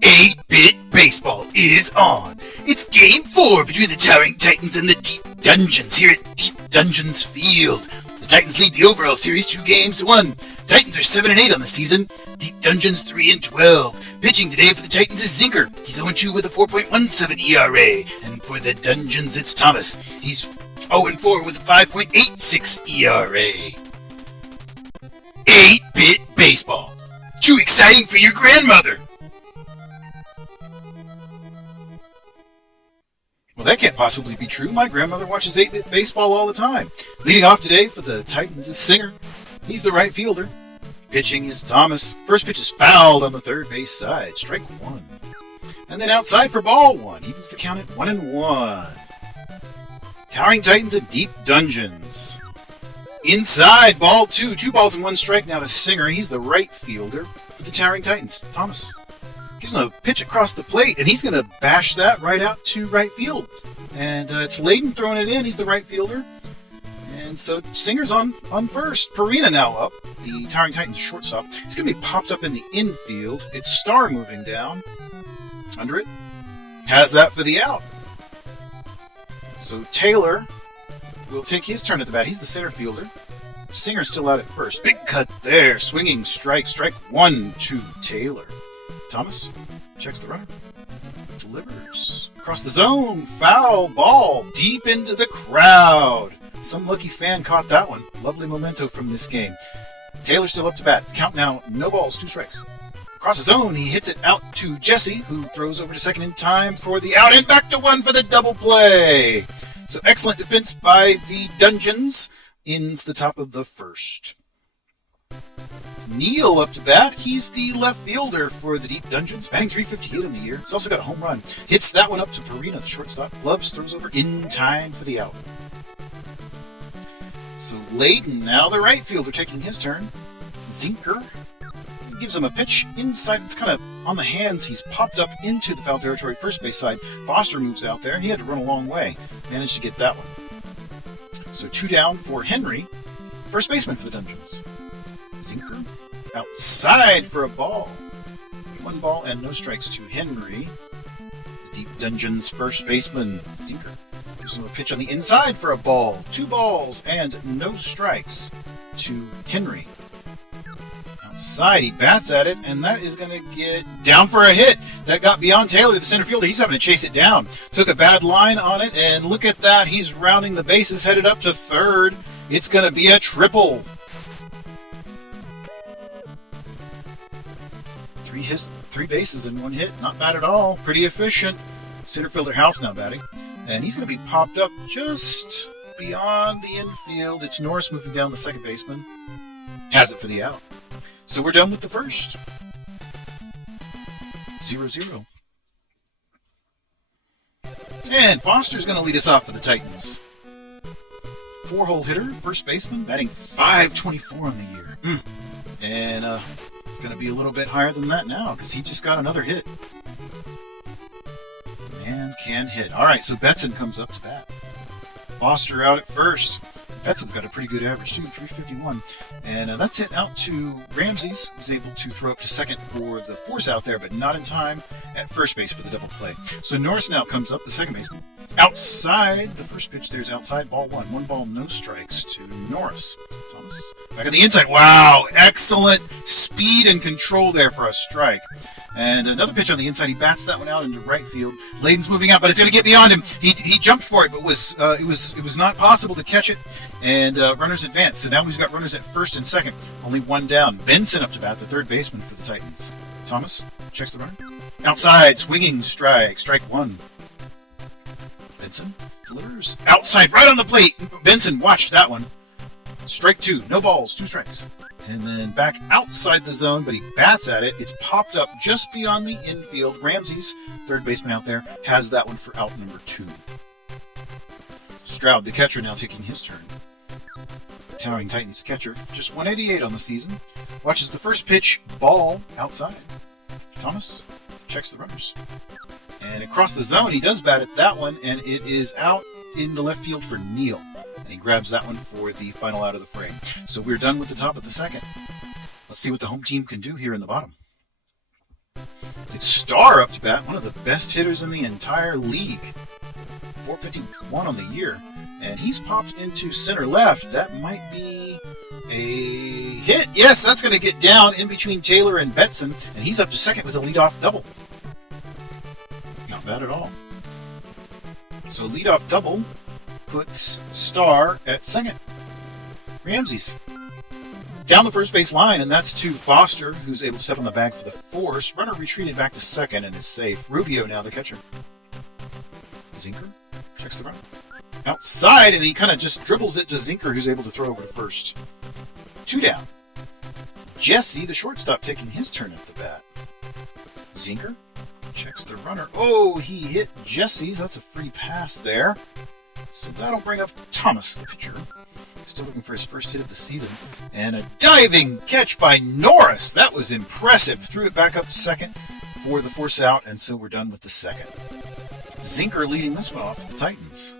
8-Bit Baseball is on. It's Game 4 between the Towering Titans and the Deep Dungeons here at Deep Dungeons Field. The Titans lead the overall series 2-1. Titans are 7-8 on the season. Deep Dungeons 3-12. Pitching today for the Titans is Zinker. He's 0-2 with a 4.17 ERA. And for the Dungeons, it's Thomas. He's 0-4 with a 5.86 ERA. 8-Bit Baseball. Too exciting for your grandmother. Well, that can't possibly be true. My grandmother watches 8-Bit Baseball all the time. Leading off today for the Titans is Singer. He's the right fielder. Pitching is Thomas. First pitch is fouled on the third base side. Strike one. And then outside for ball one. Evens the count at 1-1. Towering Titans at Deep Dungeons. Inside, ball two. 2 balls and 1 strike now to Singer. He's the right fielder for the Towering Titans. Thomas gives him a pitch across the plate, and he's going to bash that right out to right field. And it's Layden throwing it in. He's the right fielder. And so Singer's on first. Perina now up, the Towering Titans shortstop. It's going to be popped up in the infield. It's Star moving down. Under it. Has that for the out. So Taylor will take his turn at the bat. He's the center fielder. Singer's still out at first. Big cut there. Swinging strike. Strike one to Taylor. Thomas checks the runner. Delivers. Across the zone. Foul ball. Deep into the crowd. Some lucky fan caught that one. Lovely memento from this game. Taylor's still up to bat. Count now. No balls. 2 strikes. Across the zone. He hits it out to Jesse, who throws over to second in time for the out. And back to 1 for the double play. So excellent defense by the Dungeons. Ends the top of the first. Neal up to bat. He's the left fielder for the Deep Dungeons. Batting .358 on the year. He's also got a home run. Hits that one up to Perina, the shortstop. Gloves throws over in time for the out. So Layden, now the right fielder, taking his turn. Zinker gives him a pitch inside. It's kind of on the hands. He's popped up into the foul territory first base side. Foster moves out there. He had to run a long way. Managed to get that one. So 2 down for Henry, first baseman for the Dungeons. Zinker outside for a ball. 1 ball and no strikes to Henry. The Deep Dungeons first baseman, Zinker. Gives him a pitch on the inside for a ball. 2 balls and no strikes to Henry. Outside, he bats at it, and that is going to get down for a hit. That got beyond Taylor, the center fielder. He's having to chase it down. Took a bad line on it, and look at that. He's rounding the bases, headed up to third. It's going to be a triple. 3 bases in 1 hit. Not bad at all. Pretty efficient. Center fielder House now batting. And he's going to be popped up just beyond the infield. It's Norris moving down the second baseman. Has it for the out. So we're done with the first. 0-0. And Foster's going to lead us off for the Titans. 4-hole hitter, first baseman, batting .524 on the year. And it's going to be a little bit higher than that now because he just got another hit. Man can hit. All right, so Betson comes up to bat. Foster out at first. Betson's got a pretty good average too, .351. And that's hit out to Ramses. He's able to throw up to second for the force out there, but not in time at first base for the double play. So Norris now comes up, the second baseman. Outside, the first pitch there's outside, ball 1. 1 ball, no strikes to Norris. Thomas back on the inside. Wow, excellent speed and control there for a strike. And another pitch on the inside. He bats that one out into right field. Layden's moving out, but it's going to get beyond him. He jumped for it, but it was not possible to catch it. And runners advance. So now we've got runners at first and second. Only 1 down. Benson up to bat, the third baseman for the Titans. Thomas checks the runner. Outside, swinging strike. Strike 1. Benson delivers. Outside, right on the plate. Benson watched that one. Strike 2. No balls, 2 strikes. And then back outside the zone, but he bats at it. It's popped up just beyond the infield. Ramses, third baseman out there, has that one for out number 2. Stroud, the catcher, now taking his turn. Towering Titans catcher, just 188 on the season. Watches the first pitch, ball outside. Thomas checks the runners. And across the zone, he does bat at that one, and it is out in the left field for Neal. And he grabs that one for the final out of the frame. So we're done with the top of the second. Let's see what the home team can do here in the bottom. Star up to bat, one of the best hitters in the entire league. 451 on the year. And he's popped into center left. That might be a hit. Yes, that's going to get down in between Taylor and Betson. And he's up to second with a leadoff double. Not bad at all. So leadoff double puts Star at second. Ramsey's down the first base line, and that's to Foster, who's able to step on the bag for the force. Runner retreated back to second and is safe. Rubio now the catcher. Zinker checks the runner. Outside, and he kind of just dribbles it to Zinker, who's able to throw over to first. 2 down. Jesse, the shortstop, taking his turn at the bat. Zinker checks the runner. Oh, he hit Jesse, so that's a free pass there. So that'll bring up Thomas, the pitcher. Still looking for his first hit of the season. And a diving catch by Norris. That was impressive. Threw it back up to second for the force out, and so we're done with the second. Zinker leading this one off for the Titans.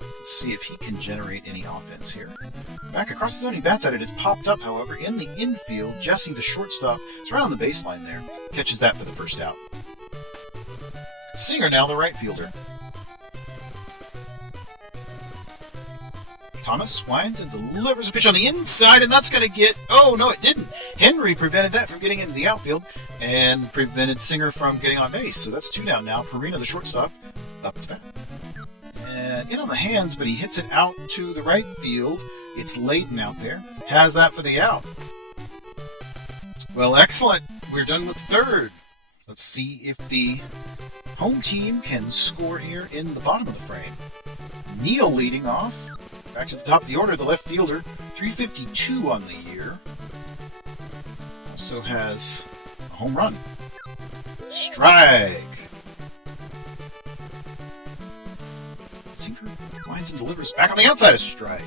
Let's see if he can generate any offense here. Back across the zone, he bats at it. It's popped up, however, in the infield. Jesse, the shortstop, is right on the baseline there. Catches that for the first out. Singer now the right fielder. Thomas winds and delivers a pitch on the inside, and that's going to get... Oh, no, it didn't. Henry prevented that from getting into the outfield and prevented Singer from getting on base. So that's 2 down now. Perina, the shortstop, up to bat. And in on the hands, but he hits it out to the right field. It's Layton out there. Has that for the out. Well, excellent. We're done with the third. Let's see if the home team can score here in the bottom of the frame. Neal leading off. Back to the top of the order, the left fielder, 352 on the year. Also has a home run. Strike. Zinker winds and delivers back on the outside, a strike.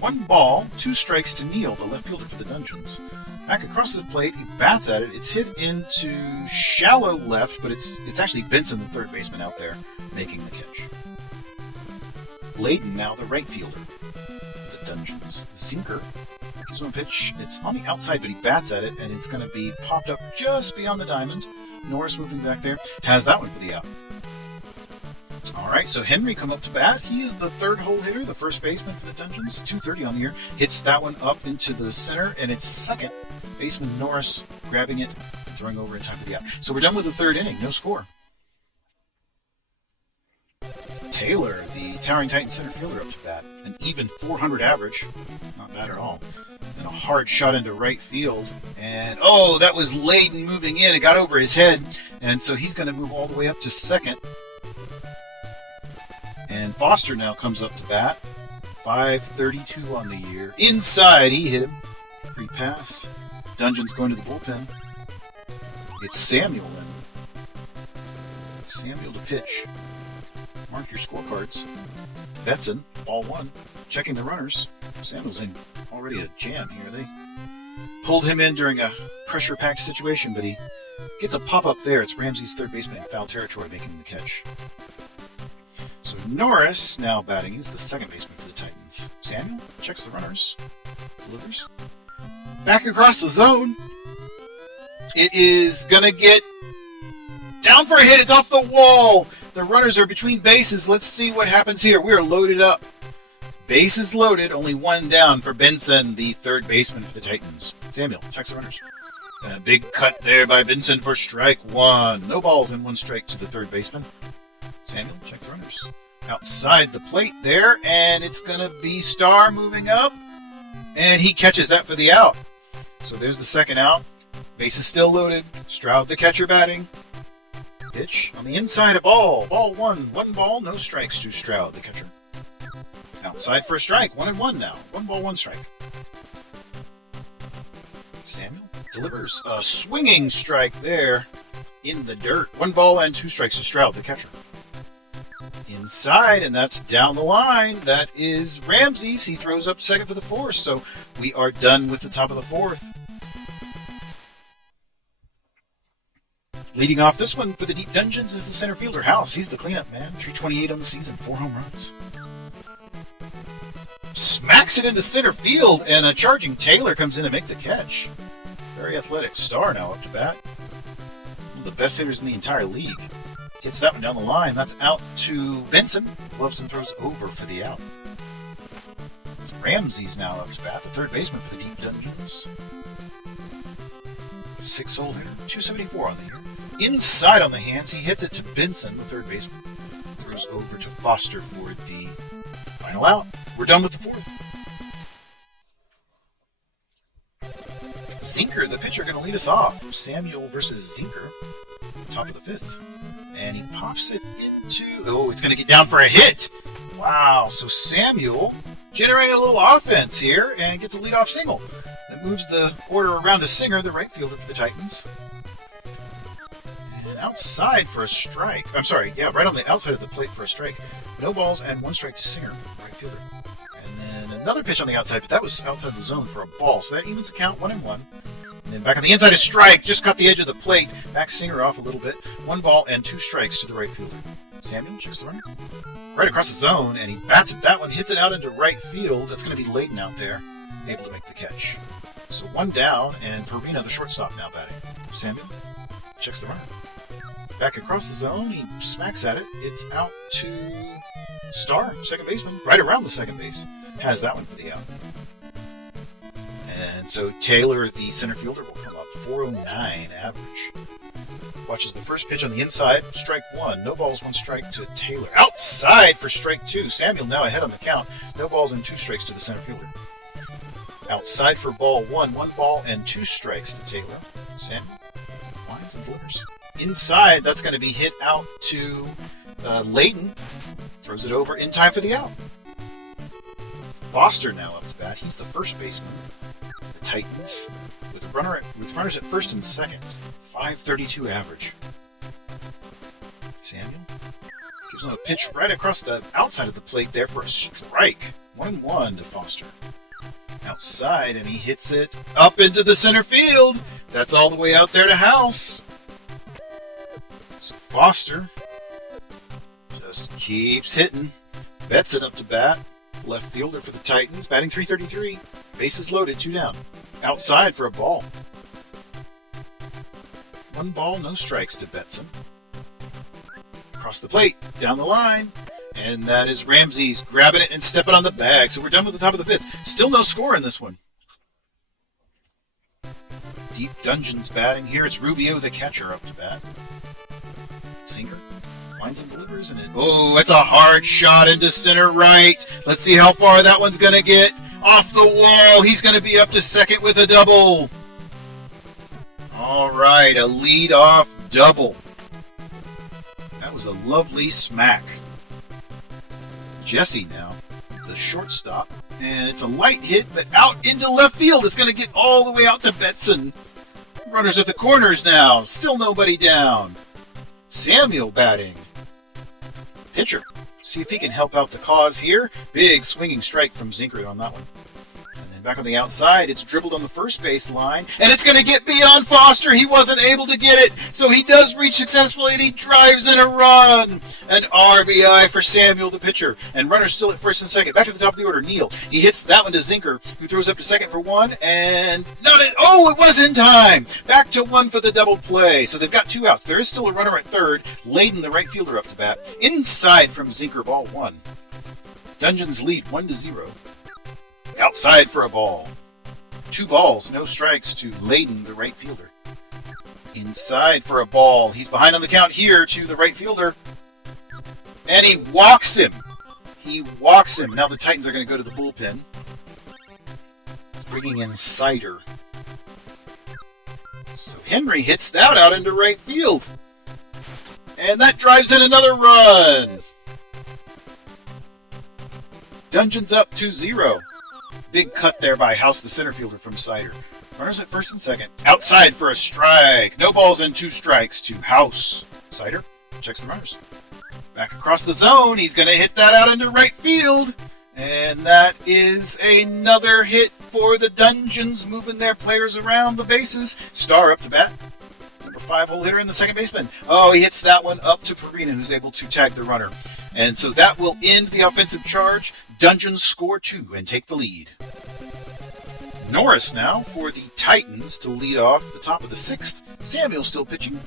1 ball, 2 strikes to Neal, the left fielder for the Dungeons. Back across the plate, he bats at it. It's hit into shallow left, but it's actually Benson, the third baseman, out there making the catch. Layton now the right fielder for the Dungeons. Zinker gives him a pitch. It's on the outside, but he bats at it, and it's going to be popped up just beyond the diamond. Norris moving back there. Has that one for the out. All right, so Henry come up to bat. He is the third hole hitter, the first baseman for the Dungeons. 230 on the year. Hits that one up into the center, and it's second. Baseman Norris grabbing it and throwing over in time for the out. So we're done with the third inning. No score. Taylor, the towering Titan center fielder, up to bat. An even 400 average. Not bad at all. And a hard shot into right field. And, oh, that was Layton moving in. It got over his head. And so he's going to move all the way up to second. And Foster now comes up to bat. 532 on the year. Inside, he hit him. Free pass. Dungeon's going to the bullpen. It's Samuel in. Samuel to pitch. Mark your scorecards. Betson, ball 1, checking the runners. Samuel's in already a jam here. They pulled him in during a pressure-packed situation, but he gets a pop-up there. It's Ramsey's third baseman in foul territory making the catch. So Norris now batting. He's the second baseman for the Titans. Samuel checks the runners. Delivers. Back across the zone. It is going to get down for a hit. It's off the wall. The runners are between bases. Let's see what happens here. We are loaded up. Bases loaded. Only 1 down for Benson, the third baseman for the Titans. Samuel checks the runners. A big cut there by Benson for strike 1. No balls and 1 strike to the third baseman. Samuel check the runners. Outside the plate there, and it's going to be Star moving up. And he catches that for the out. So there's the second out. Bases still loaded. Stroud, the catcher, batting. Pitch on the inside, a ball. Ball 1. 1 ball, no strikes to Stroud, the catcher. Outside for a strike. 1-1 now. 1 ball, 1 strike. Samuel delivers a swinging strike there in the dirt. 1 ball and 2 strikes to Stroud, the catcher. Inside, and that's down the line. That is Ramsey's. He throws up second for the force. So we are done with the top of the fourth. Leading off this one for the Deep Dungeons is the center fielder, House. He's the cleanup man. 328 on the season, 4 home runs. Smacks it into center field, and a charging Taylor comes in to make the catch. Very athletic Star now up to bat. the best hitters in the entire league. Hits that one down the line. That's out to Benson. Gloves and throws over for the out. Ramsey's now up to bat, the third baseman for the Deep Dungeons. 6-hole hitter, 274 on the year. Inside on the hands, he hits it to Benson, the third baseman. Throws over to Foster for the final out. We're done with the fourth. Zinker, the pitcher, going to lead us off. Samuel versus Zinker, top of the fifth. And he pops it into... Oh, it's going to get down for a hit. Wow, so Samuel generating a little offense here and gets a leadoff single. That moves the order around to Singer, the right fielder for the Titans. And outside for a strike. I'm sorry, yeah, right on the outside of the plate for a strike. No balls and 1 strike to Singer, right fielder. And then another pitch on the outside, but that was outside the zone for a ball. So that evens the count, 1-1. And then back on the inside, a strike. Just cut the edge of the plate. Backs Singer off a little bit. 1 ball and 2 strikes to the right fielder. Samuel checks the runner. Right across the zone, and he bats at that one, hits it out into right field. That's going to be Layton out there, able to make the catch. So 1 down, and Perina, the shortstop, now batting. Samuel checks the runner. Back across the zone, he smacks at it. It's out to Starr, second baseman, right around the second base. Has that one for the out. And so Taylor, the center fielder, will come up. 409 average. Watches the first pitch on the inside. Strike 1. No balls, 1 strike to Taylor. Outside for strike 2. Samuel now ahead on the count. No balls and 2 strikes to the center fielder. Outside for ball 1. 1 ball and 2 strikes to Taylor. Samuel lines and delivers. Inside, that's going to be hit out to Layton. Throws it over in time for the out. Foster now up to bat. He's the first baseman. The Titans with runners at first and second. 532 average. Samuel gives him a pitch right across the outside of the plate there for a strike. 1-1 to Foster. Outside, and he hits it up into the center field. That's all the way out there to House. So Foster just keeps hitting. Bets it up to bat. Left fielder for the Titans, batting .333. Bases loaded, 2 down. Outside for a ball. 1 ball, no strikes to Betson. Across the plate, down the line. And that is Ramsey's grabbing it and stepping on the bag. So we're done with the top of the fifth. Still no score in this one. Deep Dungeons batting here. It's Rubio, the catcher, up to bat. Zinker lines and delivers. And oh, it's a hard shot into center right. Let's see how far that one's going to get. Off the wall. He's going to be up to second with a double. All right, a lead-off double. That was a lovely smack. Jesse now, the shortstop, and it's a light hit, but out into left field. It's going to get all the way out to Betson. Runners at the corners now. Still nobody down. Samuel batting. Pitcher. See if he can help out the cause here. Big swinging strike from Zinker on that one. And then back on the outside, it's dribbled on the first base line, and it's going to get beyond Foster. He wasn't able to get it, so he does reach successfully, and he drives in a run. An RBI for Samuel, the pitcher. And runners still at first and second. Back to the top of the order, Neal. He hits that one to Zinker, who throws up to second for 1, and not it. Oh, it was in time. Back to 1 for the double play. So they've got 2 outs. There is still a runner at third. Layden, the right fielder, up to bat. Inside from Zinker, ball 1. Dungeons lead 1-0. Outside for a ball. 2 balls, no strikes to Layden, the right fielder. Inside for a ball. He's behind on the count here to the right fielder. And he walks him. He walks him. Now the Titans are going to go to the bullpen. Bringing in Sider. So Henry hits that out into right field. And that drives in another run. Dungeons up 2-0. Big cut there by House, the center fielder from Sider. Runners at first and second. Outside for a strike. No balls and 2 strikes to House. Sider checks the runners. Back across the zone. He's going to hit that out into right field. And that is another hit for the Dungeons, moving their players around the bases. Starr up to bat. Number 5-hole hitter in the second baseman. Oh, he hits that one up to Perina, who's able to tag the runner. And so that will end the offensive charge. Dungeons score 2 and take the lead. Norris now for the Titans to lead off the top of the 6th. Samuel still pitching.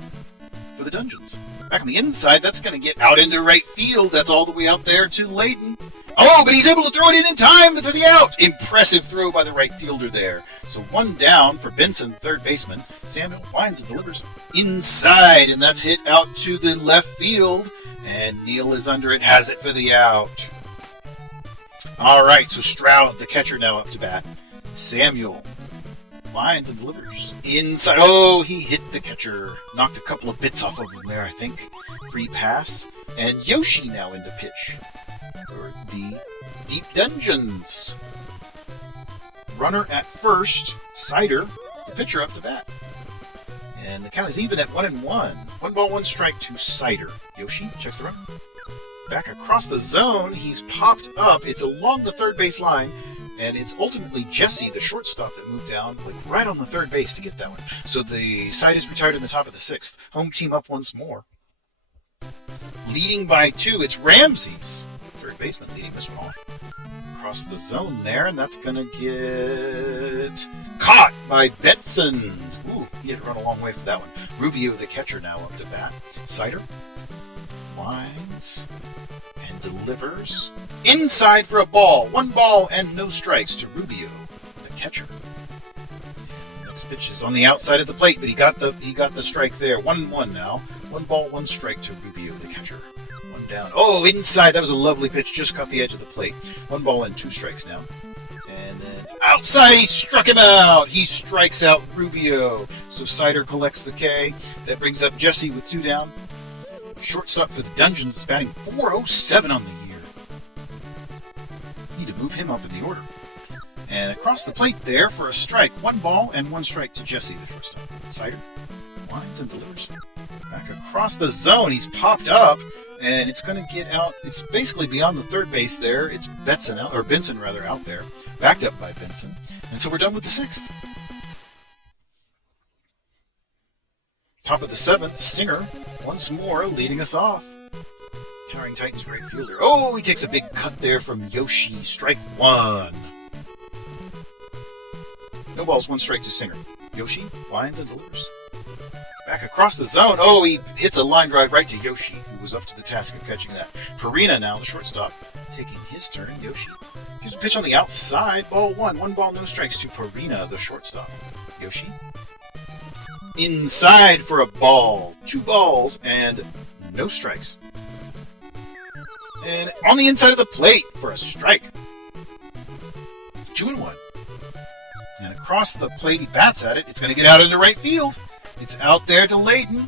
for the Dungeons. Back on the inside, that's going to get out into right field. That's all the way out there to Layden. Oh, but he's able to throw it in time for the out. Impressive throw by the right fielder there. So one down for Benson, third baseman. Samuel winds and delivers inside, and that's hit out to the left field. And Neal is under it, has it for the out. All right, so Stroud, the catcher, now up to bat. Samuel winds and delivers inside. Oh, he hit the catcher. Knocked a couple of bits off of him there, I think. Free pass. And Yoshi now into pitch for the Deep Dungeons. Runner at first. Cider, the pitcher, up to bat. And the count is even at 1-1. 1 ball, 1 strike to Cider. Yoshi checks the run. Back across the zone, he's popped up. It's along the third base line. And it's ultimately Jesse, the shortstop, that moved down like right on the third base to get that one. So the side is retired in the top of the 6th. Home team up once more. Leading by 2, it's Ramses. Third baseman leading this one off. Across the zone there, and that's going to get caught by Benson. Ooh, he had to run a long way for that one. Rubio, the catcher, now up to bat. Cider winds and delivers inside for a ball. 1 ball and no strikes to Rubio, the catcher. And next pitch is on the outside of the plate, but he got the strike there. 1-1 now. 1 ball, 1 strike to Rubio, the catcher. 1 down. Oh, inside. That was a lovely pitch. Just caught the edge of the plate. 1 ball and 2 strikes now. And then outside, he struck him out. He strikes out Rubio. So Cider collects the K. That brings up Jesse with 2 down. Shortstop for the Dungeons is batting .407 on the year. Need to move him up in the order. And across the plate there for a strike. 1 ball and 1 strike to Jesse, the shortstop. Cider winds and delivers. Back across the zone, he's popped up, and it's going to get out. It's basically beyond the third base there. It's Benson out there, backed up by Benson. And so we're done with the 6th. Top of the 7th, Singer, once more leading us off. Towering Titans right fielder. Oh, he takes a big cut there from Yoshi. Strike 1. No balls, 1 strike to Singer. Yoshi winds and delivers. Back across the zone. Oh, he hits a line drive right to Yoshi, who was up to the task of catching that. Perina now, the shortstop, taking his turn. Yoshi gives a pitch on the outside. Ball 1. 1 ball, no strikes to Perina, the shortstop. Yoshi inside for a ball. 2 balls and no strikes. And on the inside of the plate for a strike. 2-1. And across the plate, he bats at it. It's going to get out into right field. It's out there to Layden.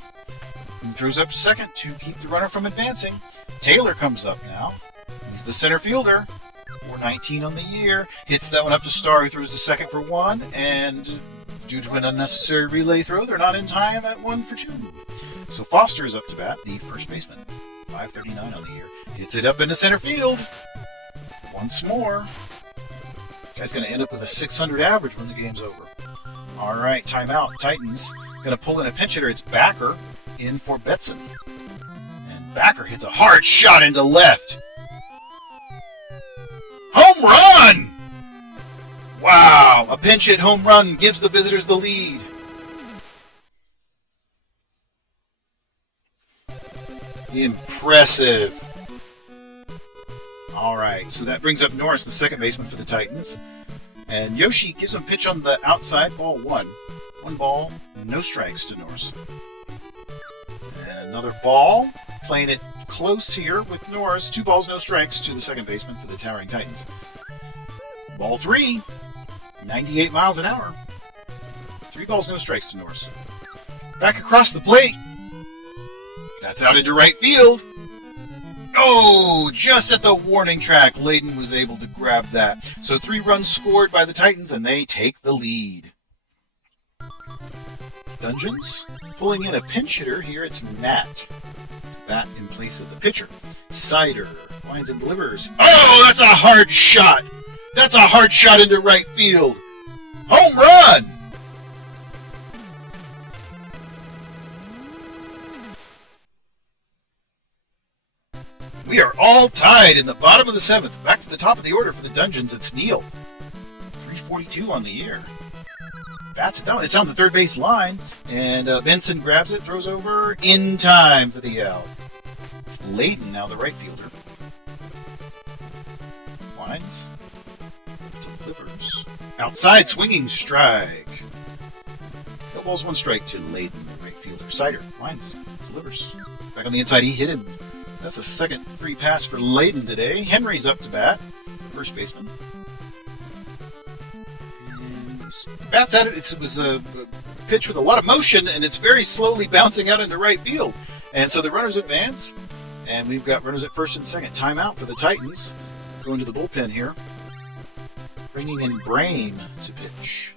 And throws up to second to keep the runner from advancing. Taylor comes up now. He's the center fielder. 419 on the year. Hits that one up to Starr, who throws to second for 1. And due to an unnecessary relay throw, they're not in time at 1 for 2. So Foster is up to bat, the first baseman. 539 on the year. Hits it up into center field. Once more. Guy's going to end up with a 600 average when the game's over. All right, timeout. Titans going to pull in a pinch hitter. It's Backer in for Betson. And Backer hits a hard shot into left. Home run! Wow, a pinch hit home run gives the visitors the lead. Impressive. All right, so that brings up Norris, the second baseman for the Titans. And Yoshi gives him a pitch on the outside, ball 1. 1 ball, no strikes to Norris. And another ball, playing it close here with Norris. 2 balls, no strikes to the second baseman for the Towering Titans. Ball 3, 98 miles an hour. 3 balls, no strikes to Norris. Back across the plate. That's out into right field. Oh, just at the warning track, Layden was able to grab that. So 3 runs scored by the Titans, and they take the lead. Dungeons pulling in a pinch hitter here. It's Nat. Bat in place of the pitcher. Cider winds and delivers. Oh, that's a hard shot. That's a hard shot into right field. Home run! We are all tied in the bottom of the 7th. Back to the top of the order for the Dungeons. It's Neal. 342 on the year. bats it down. It's on the third base line, and Benson grabs it, throws over in time for the out. Layden now the right fielder. Winds, delivers. Outside swinging strike. No balls, one strike to Layden, the right fielder. Sider, winds, delivers. Back on the inside, he hit him. That's a second free pass for Layden today. Henry's up to bat, first baseman. And bats at it. It was a pitch with a lot of motion, and it's very slowly bouncing out into right field. And so the runners advance, and we've got runners at first and second. Timeout for the Titans. Going to the bullpen here. Bringing in Brame to pitch.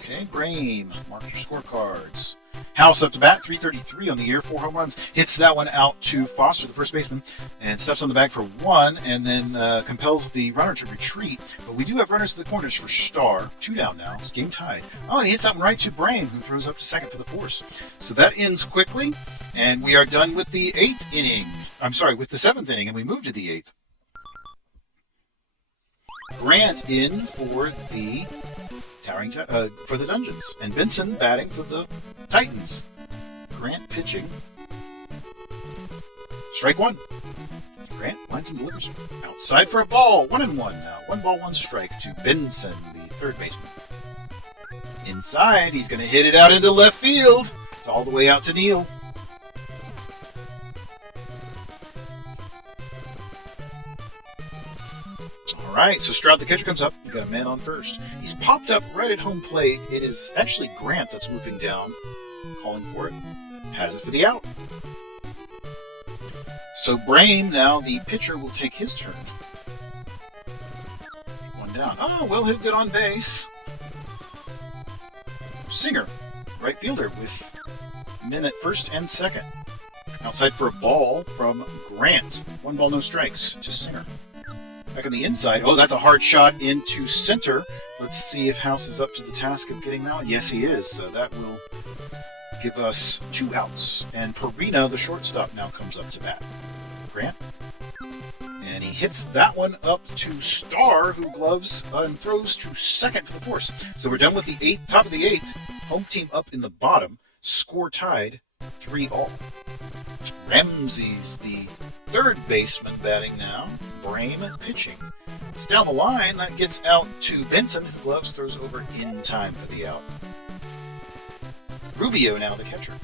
Okay, Brame, mark your scorecards. House up to bat, 333 on the year, 4 home runs. Hits that one out to Foster, the first baseman, and steps on the bag for 1, and then compels the runner to retreat. But we do have runners to the corners for Starr. 2 down now. It's game tied. Oh, and he hits that one right to Brame, who throws up to second for the force. So that ends quickly, and we are done with the 8th inning. I'm sorry, with the 7th inning, and we move to the 8th. Grant in for the for the Dungeons, and Benson batting for the Titans. Grant pitching. Strike 1. Grant lines and delivers. Outside for a ball. 1-1 now. 1 ball, 1 strike to Benson, the third baseman. Inside, he's going to hit it out into left field. It's all the way out to Neal. All right, so Stroud the catcher comes up. We've got a man on first. He's popped up right at home plate. It is actually Grant that's moving down, calling for it. Has it for the out. So Brame, now the pitcher, will take his turn. 1 down. Oh, well hit, good on base. Zinker, right fielder, with men at first and second. Outside for a ball from Grant. 1 ball, no strikes to Zinker. Back on the inside. Oh, that's a hard shot into center. Let's see if House is up to the task of getting that one. Yes, he is. So that will give us 2 outs. And Perina, the shortstop, now comes up to bat. Grant. And he hits that one up to Starr, who gloves and throws to second for the force. So we're done with the 8th, top of the 8th. Home team up in the bottom. Score tied, 3-all. Ramsey's the third baseman batting now. Brame pitching. It's down the line. That gets out to Benson, who gloves, throws over in time for the out. Rubio now the catcher.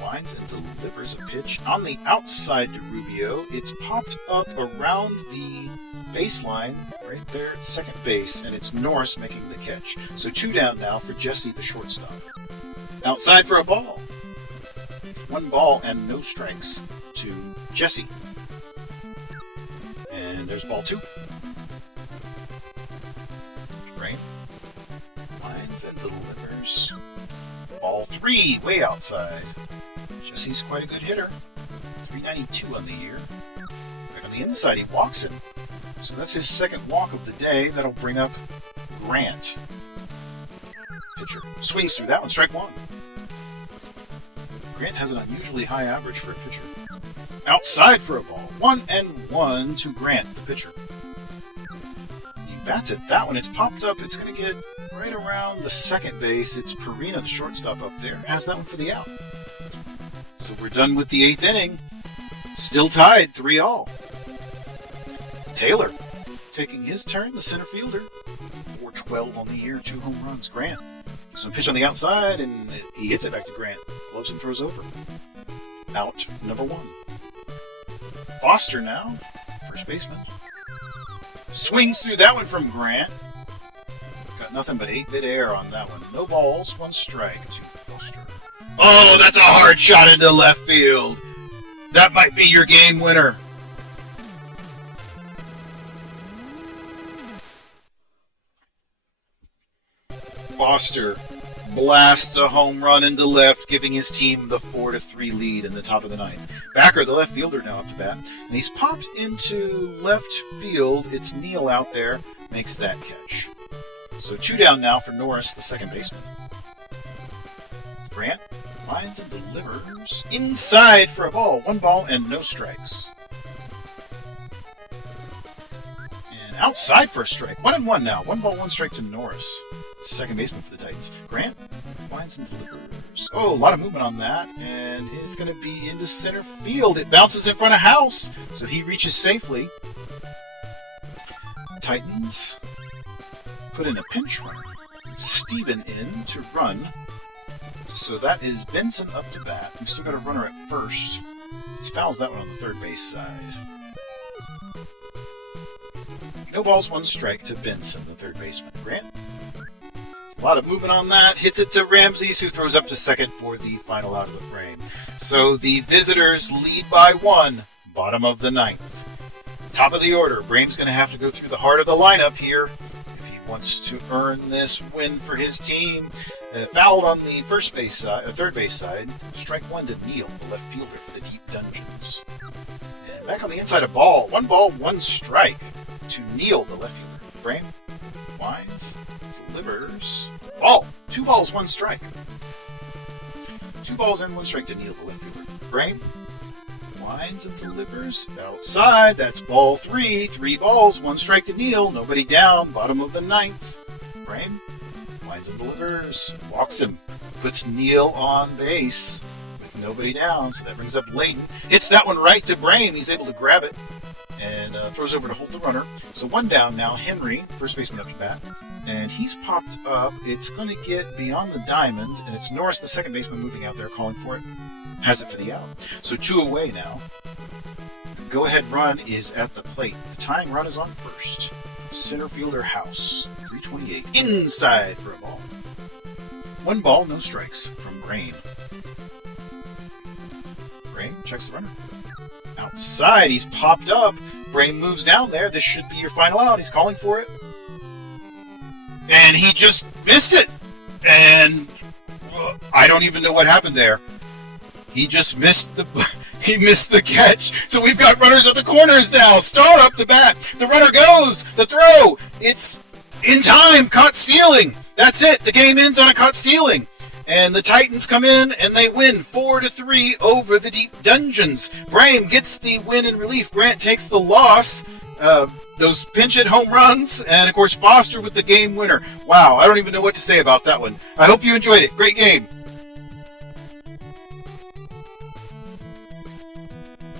Winds and delivers a pitch on the outside to Rubio. It's popped up around the baseline right there at second base, and it's Norris making the catch. So 2 down now for Jesse, the shortstop. Outside for a ball. 1 ball and no strikes to Jesse. And there's ball 2. Brame lines and delivers. Ball 3, way outside. Jesse's quite a good hitter. 392 on the year. Back on the inside, he walks him. So that's his second walk of the day. That'll bring up Grant. Pitcher swings through that one, strike 1. Grant has an unusually high average for a pitcher. Outside for a ball. 1-1 to Grant, the pitcher. He bats it. That one, it's popped up. It's going to get right around the second base. It's Perina, the shortstop, up there. Has that one for the out. So we're done with the 8th inning. Still tied, 3-all. Taylor taking his turn, the center fielder. 4-12 on the year, 2 home runs. Grant gives him a pitch on the outside, and he hits it back to Grant. Gloves and throws over. Out number 1. Foster now, first baseman. Swings through that one from Grant. Got nothing but 8-bit air on that one. No balls, 1 strike to Foster. Oh, that's a hard shot into left field. That might be your game winner. Foster blasts a home run into left, giving his team the 4-3 lead in the top of the 9th. Backer, the left fielder, now up to bat, and he's popped into left field. It's Neal out there, makes that catch. So 2 down now for Norris, the second baseman. Grant lines and delivers inside for a ball. 1 ball and no strikes. And Outside for a strike. 1-1 now. 1 ball, 1 strike to Norris. Second baseman for the Titans. Grant winds and delivers. Oh, a lot of movement on that. And it's going to be into center field. It bounces in front of House. So he reaches safely. Titans put in a pinch runner. Steven in to run. So that is Benson up to bat. We've still got a runner at first. He fouls that one on the third base side. No balls, 1 strike to Benson, the third baseman. Grant. A lot of movement on that. Hits it to Ramses, who throws up to second for the final out of the frame. So the visitors lead by 1, bottom of the 9th. Top of the order. Brame's going to have to go through the heart of the lineup here if he wants to earn this win for his team. Fouled on the third base side. Strike 1 to Neal, the left fielder for the deep dungeons. And back on the inside of ball. 1 ball, 1 strike to Neal, the left fielder. Brame winds, delivers. Ball. 2 balls, 1 strike. 2 balls and 1 strike to Neal, the left fielder. Brame winds and delivers outside. That's ball 3. 3 balls, 1 strike to Neal. Nobody down. Bottom of the 9th. Brame winds and delivers. Walks him. Puts Neal on base with nobody down. So that brings up Layden. Hits that one right to Brame. He's able to grab it and throws over to hold the runner. So 1 down now. Henry, first baseman up to bat. And he's popped up. It's going to get beyond the diamond. And it's Norris, the second baseman, moving out there, calling for it. Has it for the out. So 2 away now. The go-ahead run is at the plate. The tying run is on first. Center fielder House. 328. Inside for a ball. 1 ball, no strikes from Brain. Brain checks the runner. Outside, he's popped up. Brain moves down there. This should be your final out. He's calling for it. And he just missed it. And I don't even know what happened there. He just missed the catch. So we've got runners at the corners now. Star up to bat. The runner goes. The throw. It's in time. Caught stealing. That's it. The game ends on a caught stealing. And the Titans come in and they win 4-3 over the deep dungeons. Brame gets the win in relief. Grant takes the loss. Those pinch hit home runs. And of course Foster with the game winner. Wow. I don't even know what to say about that one. I hope you enjoyed it. Great game.